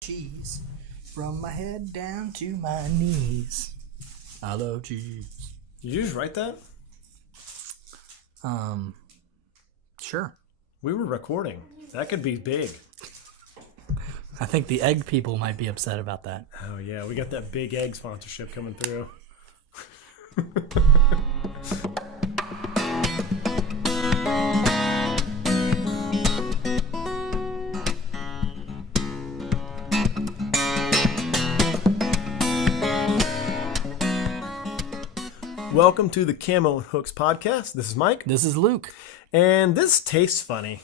Cheese from my head down to my knees. I love cheese. Did you just write that? Sure. We were recording. That could be big. I think the egg people might be upset about that. Oh yeah, we got that big egg sponsorship coming through. Welcome to the Camo and Hooks podcast. This is Mike. This is Luke. And this tastes funny.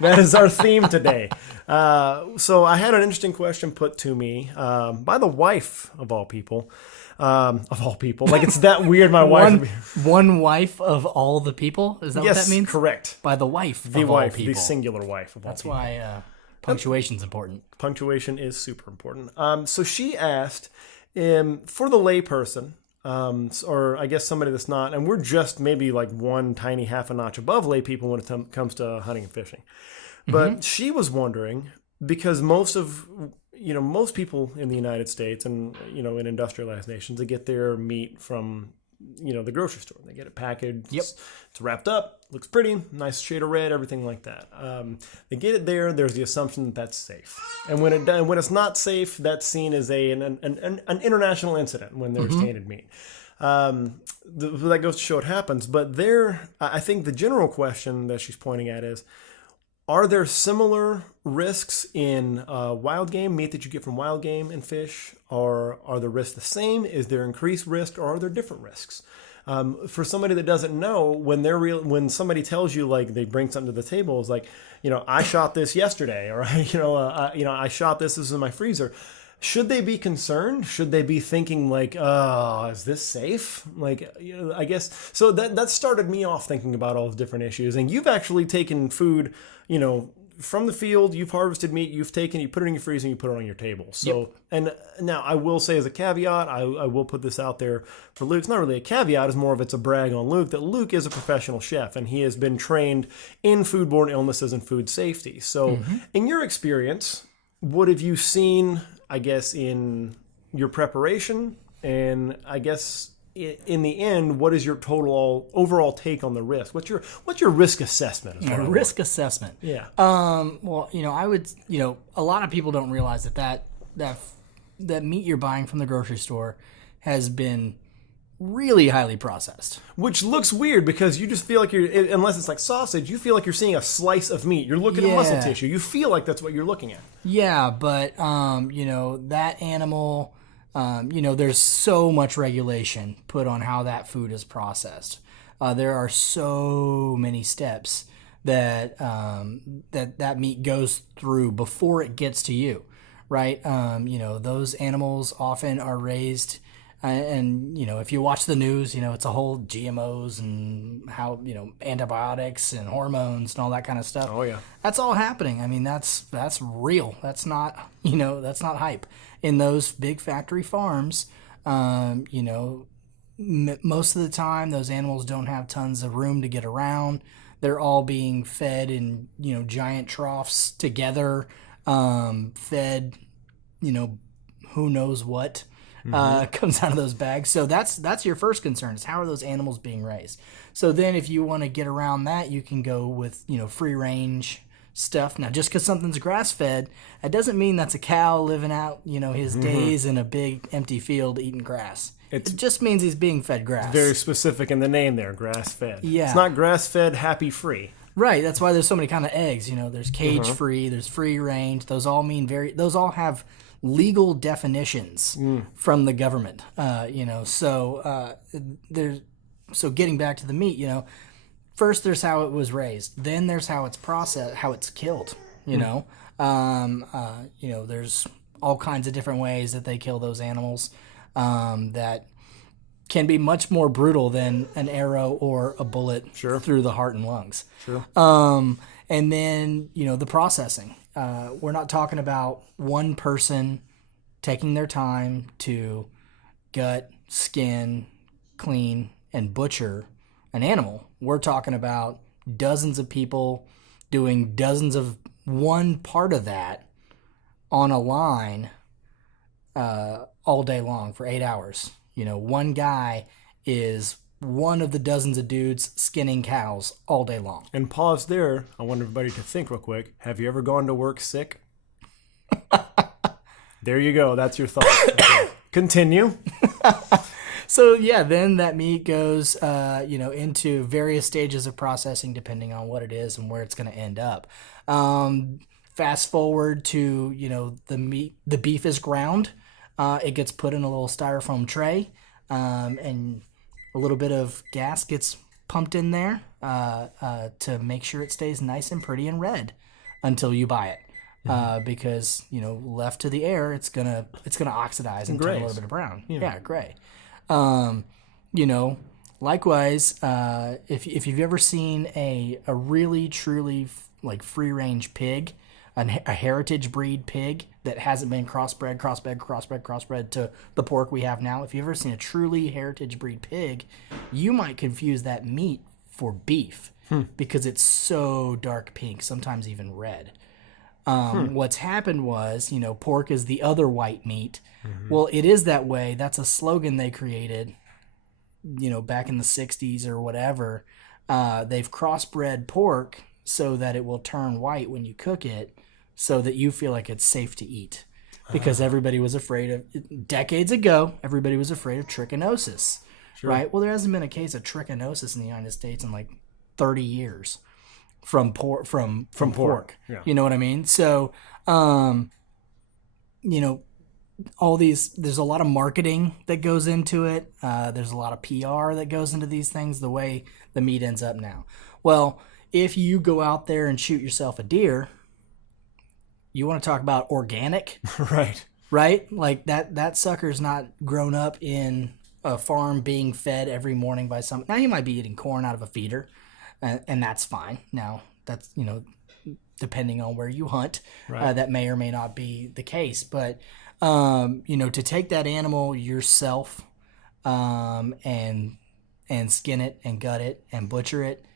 That is our theme today. So I had an interesting question put to me by the wife of all people. Like it's that weird. My wife. One wife of all the people? Is that what that means? Yes, correct. By the wife The of wife, all people. the singular wife of all That's people. why punctuation's important. Punctuation is super important. So she asked, for the layperson, or I guess somebody that's not, and we're just maybe like one tiny half a notch above lay people when it comes to hunting and fishing. But she was wondering, because most people in the United States and, in industrialized nations, they get their meat from, the grocery store. They get it packaged. Yep. It's wrapped up, looks pretty, nice shade of red, everything like that. They get it there. There's the assumption that that's safe. And when it's not safe, that's seen as an international incident when there's tainted meat. That goes to show it happens. But I think the general question that she's pointing at is, are there similar risks in wild game, meat that you get from wild game and fish? Or are the risks the same? Is there increased risk, or are there different risks? For somebody that doesn't know, when somebody tells you, like, they bring something to the table, is like, I shot this yesterday, or I shot this is in my freezer. Should they be concerned? Should they be thinking like, is this safe? Like, I guess so. That started me off thinking about all the different issues. And you've actually taken food, from the field. You've harvested meat. You put it in your freezer and you put it on your table. So, Yep. And now I will say as a caveat, I will put this out there for Luke. It's not really a caveat. It's a brag on Luke that Luke is a professional chef and he has been trained in foodborne illnesses and food safety. So, in your experience, what have you seen, I guess, in your preparation, and I guess in the end, what is your overall take on the risk? What's your risk assessment? Risk assessment. Yeah. Well, I would, a lot of people don't realize that meat you're buying from the grocery store has been really highly processed. Which looks weird because you just feel like unless it's like sausage, you feel like you're seeing a slice of meat. You're looking at muscle tissue. You feel like that's what you're looking at. Yeah, but, that animal, there's so much regulation put on how that food is processed. There are so many steps that that meat goes through before it gets to you, right? Those animals often are raised. And if you watch the news, it's a whole GMOs and how, antibiotics and hormones and all that kind of stuff. Oh, yeah. That's all happening. I mean, that's real. That's not, that's not hype. In those big factory farms, most of the time, those animals don't have tons of room to get around. They're all being fed in, giant troughs together, fed, who knows what. Comes out of those bags. So that's your first concern, is how are those animals being raised? So then if you want to get around that, you can go with, free range stuff. Now, just because something's grass fed, that doesn't mean that's a cow living out, his days in a big empty field eating grass. It just means he's being fed grass. Very specific in the name there, grass fed. Yeah. It's not grass fed, happy free. Right. That's why there's so many kind of eggs. There's cage free, there's free range. Those all have legal definitions from the government, so getting back to the meat, first there's how it was raised, then there's how it's processed, how it's killed, there's all kinds of different ways that they kill those animals, that can be much more brutal than an arrow or a bullet through the heart and lungs. Sure. And then, the processing. We're not talking about one person taking their time to gut, skin, clean, and butcher an animal. We're talking about dozens of people doing dozens of one part of that on a line all day long for 8 hours. One guy is one of the dozens of dudes skinning cows all day long. And pause there. I want everybody to think real quick. Have you ever gone to work sick? There you go. That's your thought. Okay. Continue. So yeah, then that meat goes, into various stages of processing depending on what it is and where it's going to end up. Fast forward to the beef is ground. It gets put in a little styrofoam tray, and a little bit of gas gets pumped in there to make sure it stays nice and pretty and red until you buy it. Because left to the air, it's gonna oxidize and turn a little bit of brown. Yeah, gray. Likewise, if you've ever seen a really truly like free range pig, a heritage breed pig that hasn't been crossbred to the pork we have now. If you've ever seen a truly heritage breed pig, you might confuse that meat for beef because it's so dark pink, sometimes even red. What's happened was, pork is the other white meat. Mm-hmm. Well, it is that way. That's a slogan they created, back in the 60s or whatever. They've crossbred pork so that it will turn white when you cook it, so that you feel like it's safe to eat. Because everybody was afraid of, decades ago, everybody was afraid of trichinosis, right? Well, there hasn't been a case of trichinosis in the United States in like 30 years. From pork. Yeah. You know what I mean? So, all these, there's a lot of marketing that goes into it. There's a lot of PR that goes into these things, the way the meat ends up now. Well, if you go out there and shoot yourself a deer, you want to talk about organic? Right? Like that sucker's not grown up in a farm being fed every morning by some. Now, you might be eating corn out of a feeder. And that's fine. Now, that's, depending on where you hunt, that may or may not be the case. But, to take that animal yourself and skin it and gut it and butcher it,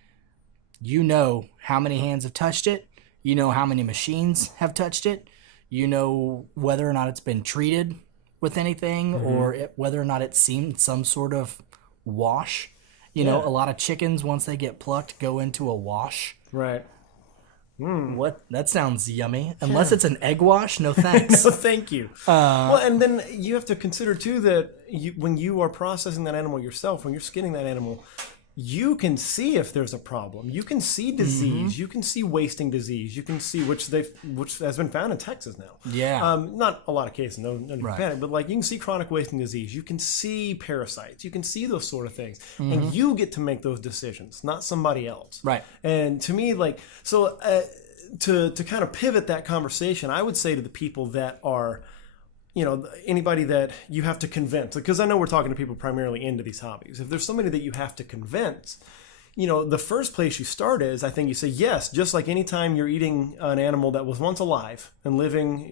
how many hands have touched it. How many machines have touched it. Whether or not it's been treated with anything or whether or not it's seen some sort of wash. A lot of chickens, once they get plucked, go into a wash. Right. What? That sounds yummy. Unless it's an egg wash, no thanks. No, thank you. Well, and then you have to consider, too, that when you are processing that animal yourself, when you're skinning that animal, you can see if there's a problem. You can see disease. You can see wasting disease. You can see which has been found in Texas now. Yeah. Not a lot of cases, no panic, but like you can see chronic wasting disease. You can see parasites. You can see those sort of things, and you get to make those decisions, not somebody else. Right. And to me, to kind of pivot that conversation, I would say to the people that are, anybody that you have to convince, because I know we're talking to people primarily into these hobbies. If there's somebody that you have to convince, the first place you start is, I think you say, yes, just like anytime you're eating an animal that was once alive and living,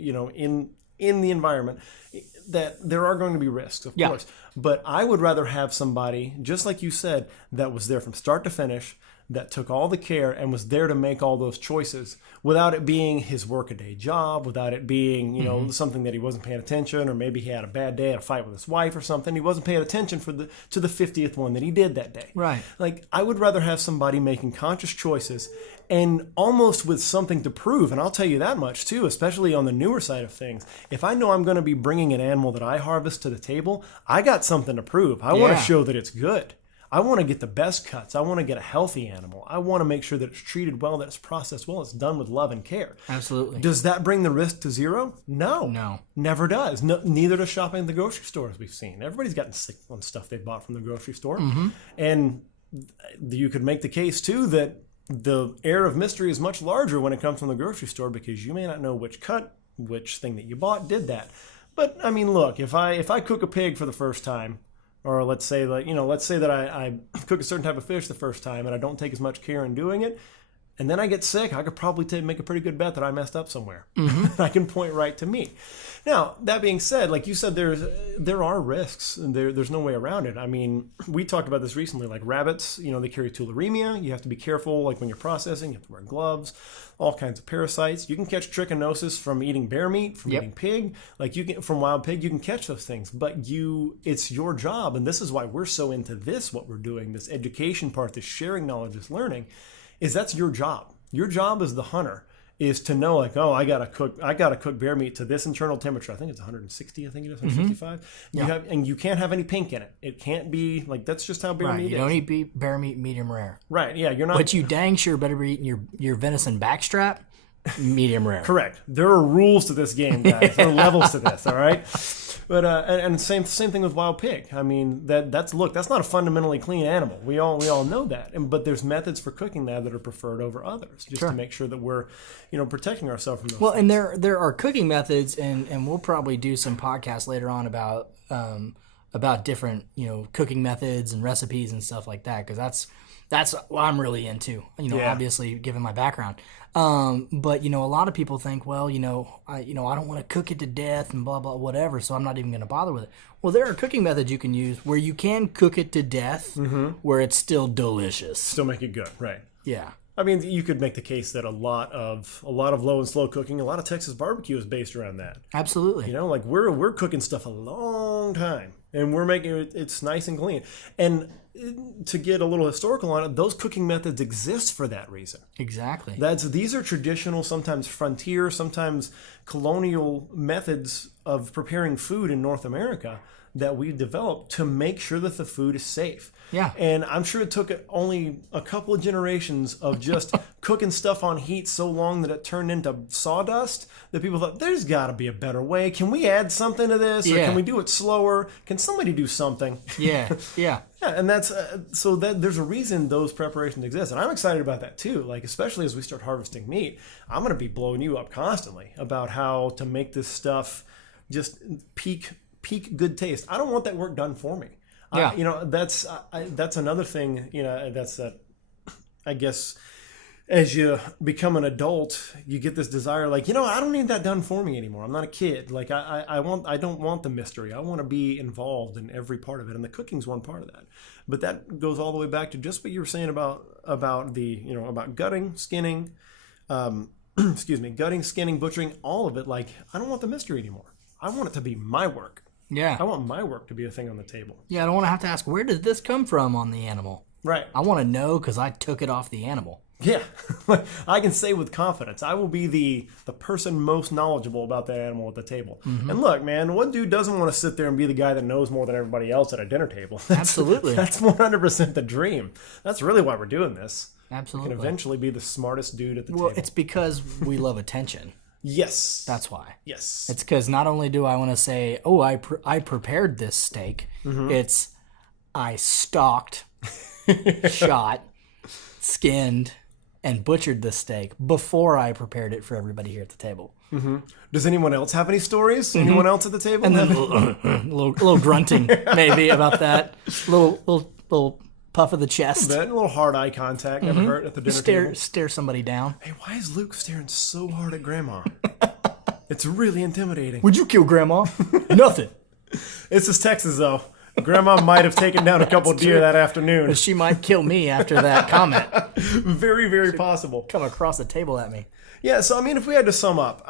in the environment, that there are going to be risks, of course. But I would rather have somebody, just like you said, that was there from start to finish, that took all the care and was there to make all those choices without it being his workaday job, without it being, something that he wasn't paying attention, or maybe he had a bad day at a fight with his wife or something. He wasn't paying attention to the 50th one that he did that day. Right. Like, I would rather have somebody making conscious choices and almost with something to prove. And I'll tell you that much too, especially on the newer side of things. If I know I'm going to be bringing an animal that I harvest to the table, I got something to prove. I want to show that it's good. I want to get the best cuts. I want to get a healthy animal. I want to make sure that it's treated well, that it's processed well, it's done with love and care. Absolutely. Does that bring the risk to zero? No. No. Never does. No, neither does shopping at the grocery store, as we've seen. Everybody's gotten sick on stuff they bought from the grocery store. And you could make the case, too, that the air of mystery is much larger when it comes from the grocery store, because you may not know which cut, which thing that you bought did that. But, I mean, look, if I cook a pig for the first time, or let's say that I cook a certain type of fish the first time and I don't take as much care in doing it, and then I get sick, I could probably make a pretty good bet that I messed up somewhere. I can point right to me. Now, that being said, like you said, there are risks, and there's no way around it. I mean, we talked about this recently, like rabbits, they carry tularemia. You have to be careful, like when you're processing, you have to wear gloves, all kinds of parasites. You can catch trichinosis from eating bear meat, from eating pig, from wild pig, you can catch those things, but it's your job, and this is why we're so into this, what we're doing, this education part, this sharing knowledge, this learning, is that's your job. Your job as the hunter is to know, like, oh, I gotta cook bear meat to this internal temperature. I think it's 160. I think it is 165. And you can't have any pink in it. It can't be like, that's just how bear meat is. You don't eat bear meat medium rare. Right? Yeah, you're not. But you dang sure better be eating your venison backstrap medium rare. Correct. There are rules to this game, guys. There are levels to this. All right. But and same thing with wild pig. I mean, that's not a fundamentally clean animal. We all know that. But there's methods for cooking that are preferred over others, just to make sure that we're, protecting ourselves from those. Well, things. and there are cooking methods, and we'll probably do some podcasts later on about different cooking methods and recipes and stuff like that, because that's what I'm really into. Obviously given my background. But a lot of people think, well, I don't want to cook it to death and blah blah whatever, so I'm not even going to bother with it. Well, there are cooking methods you can use where you can cook it to death, where it's still delicious. Still make it good, right? Yeah. I mean, you could make the case that a lot of low and slow cooking, a lot of Texas barbecue is based around that. Absolutely. Like we're cooking stuff a long time, and we're making it's nice and clean. And to get a little historical on it, those cooking methods exist for that reason. Exactly. These are traditional, sometimes frontier, sometimes colonial methods of preparing food in North America that we developed to make sure that the food is safe. Yeah. And I'm sure it took only a couple of generations of just cooking stuff on heat so long that it turned into sawdust that people thought, there's got to be a better way. Can we add something to this? Or can we do it slower? Can somebody do something? Yeah. Yeah, and that's so that there's a reason those preparations exist, and I'm excited about that too. Like, especially as we start harvesting meat, I'm going to be blowing you up constantly about how to make this stuff just peak good taste. I don't want that work done for me. Yeah. That's another thing. I guess as you become an adult, you get this desire, like, I don't need that done for me anymore. I'm not a kid. Like I don't want the mystery. I want to be involved in every part of it, and the cooking's one part of that. But that goes all the way back to just what you were saying about about gutting, skinning, gutting, skinning, butchering, all of it. Like, I don't want the mystery anymore. I want it to be my work. Yeah. I want my work to be a thing on the table. Yeah, I don't want to have to ask, where did this come from on the animal? Right. I want to know because I took it off the animal. Yeah. I can say with confidence, I will be the person most knowledgeable about that animal at the table. And look, man, what dude doesn't want to sit there and be the guy that knows more than everybody else at a dinner table? Absolutely. That's 100% the dream. That's really why we're doing this. Absolutely. We can eventually be the smartest dude at the table. Well, it's because we love attention. Yes. That's why. Yes. It's because not only do I want to say, oh, I prepared this steak, it's I stalked, shot, skinned, and butchered the steak before I prepared it for everybody here at the table. Does anyone else have any stories? Anyone else at the table? And then a little grunting maybe about that. Little puff of the chest. A little hard eye contact never hurt at the dinner table. Stare somebody down. Hey, why is Luke staring so hard at Grandma? It's really intimidating. Would you kill Grandma? Nothing. This is Texas, though. Grandma might have taken down a couple deer that afternoon. But she might kill me after that comment. Very, very possible. Come across the table at me. Yeah, so I mean, if we had to sum up,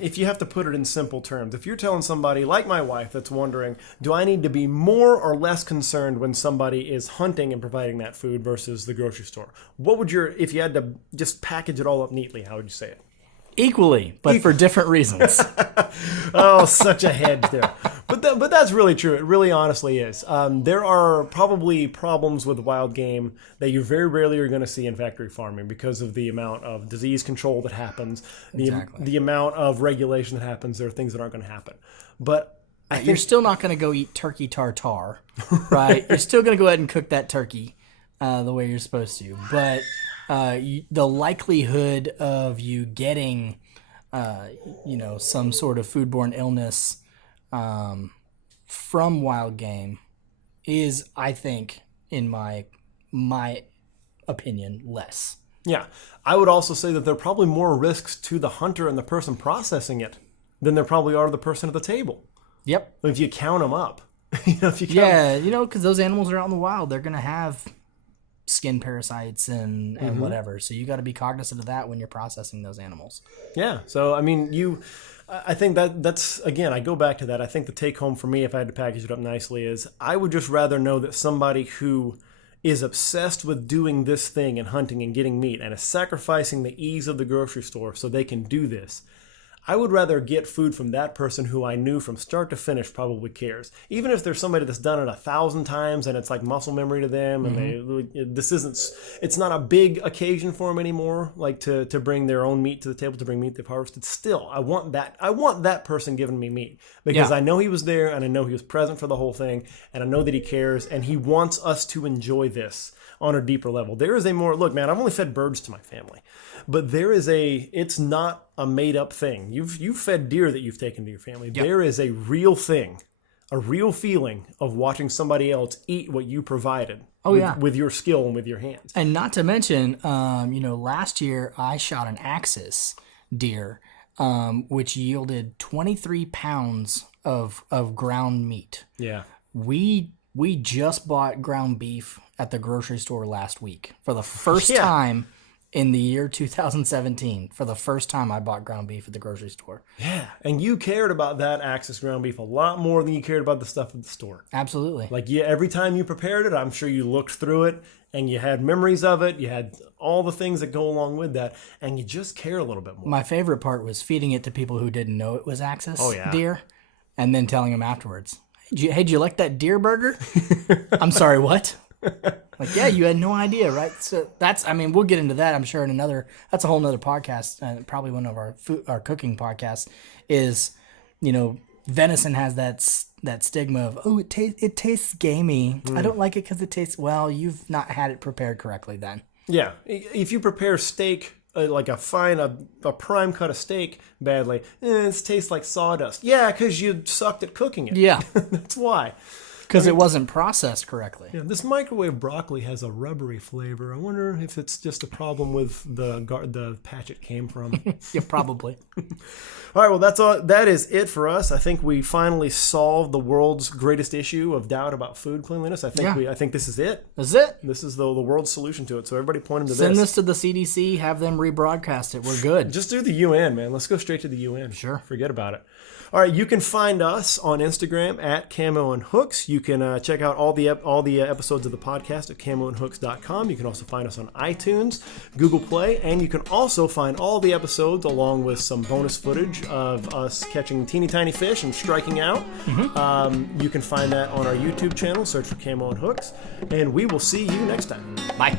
if you have to put it in simple terms, if you're telling somebody like my wife that's wondering, do I need to be more or less concerned when somebody is hunting and providing that food versus the grocery store? What would if you had to just package it all up neatly, how would you say it? Equally, but for different reasons. Oh, such a hedge there. But that's really true. It really honestly is. There are probably problems with wild game that you very rarely are going to see in factory farming because of the amount of disease control that happens, the amount of regulation that happens. There are things that aren't going to happen. But I think you're still not going to go eat turkey tartare, right? You're still going to go ahead and cook that turkey the way you're supposed to. But the likelihood of you getting, some sort of foodborne illness from wild game is, I think, in my opinion, less. Yeah. I would also say that there are probably more risks to the hunter and the person processing it than there probably are to the person at the table. Yep. If you count them up. If you count Yeah, because those animals are out in the wild. They're going to have skin parasites and whatever. So you got to be cognizant of that when you're processing those animals. Yeah. So, I mean, I think that's, again, I go back to that. I think the take home for me, if I had to package it up nicely, is I would just rather know that somebody who is obsessed with doing this thing and hunting and getting meat and is sacrificing the ease of the grocery store so they can do this. I would rather get food from that person who I knew from start to finish probably cares. Even if there's somebody that's done it 1,000 times and it's like muscle memory to them, and it's not a big occasion for them anymore, like to bring their own meat to the table, to bring meat they've harvested. Still, I want that person giving me meat because I know he was there and I know he was present for the whole thing and I know that he cares and he wants us to enjoy this on a deeper level. There is a more, look, man, I've only fed birds to my family, but it's not a made up thing. You've fed deer that you've taken to your family. Yep. There is a real thing, a real feeling of watching somebody else eat what you provided. With your skill and with your hands. And not to mention, last year I shot an axis deer, which yielded 23 pounds of ground meat. Yeah. We just bought ground beef at the grocery store last week for the first time in the year 2017. For the first time, I bought ground beef at the grocery store. Yeah, and you cared about that Axis ground beef a lot more than you cared about the stuff at the store. Absolutely. Like, every time you prepared it, I'm sure you looked through it, and you had memories of it. You had all the things that go along with that, and you just care a little bit more. My favorite part was feeding it to people who didn't know it was Axis deer, and then telling them afterwards, hey, did you like that deer burger? I'm sorry, what? Like, yeah, you had no idea, right? So we'll get into that, I'm sure, in that's a whole nother podcast, probably one of our cooking podcasts, is, venison has that stigma of, it tastes gamey. I don't like it because it tastes, well, you've not had it prepared correctly then. Yeah. If you prepare steak, like a prime cut of steak badly, it tastes like sawdust. Yeah, because you sucked at cooking it. Yeah. That's why. Because it wasn't processed correctly. Yeah, this microwave broccoli has a rubbery flavor. I wonder if it's just a problem with the patch it came from. Yeah, probably. All right, well, that's all. That is it for us. I think we finally solved the world's greatest issue of doubt about food cleanliness. I think this is it. This is it. This is the world's solution to it. So everybody point them to Send this to the CDC. Have them rebroadcast it. We're good. Just do the UN, man. Let's go straight to the UN. Sure. Forget about it. All right, you can find us on Instagram at Camo and Hooks. You can check out all the episodes of the podcast at camoandhooks.com. You can also find us on iTunes, Google Play, and you can also find all the episodes along with some bonus footage of us catching teeny tiny fish and striking out. Mm-hmm. You can find that on our YouTube channel. Search for Camo and Hooks, and we will see you next time. Bye.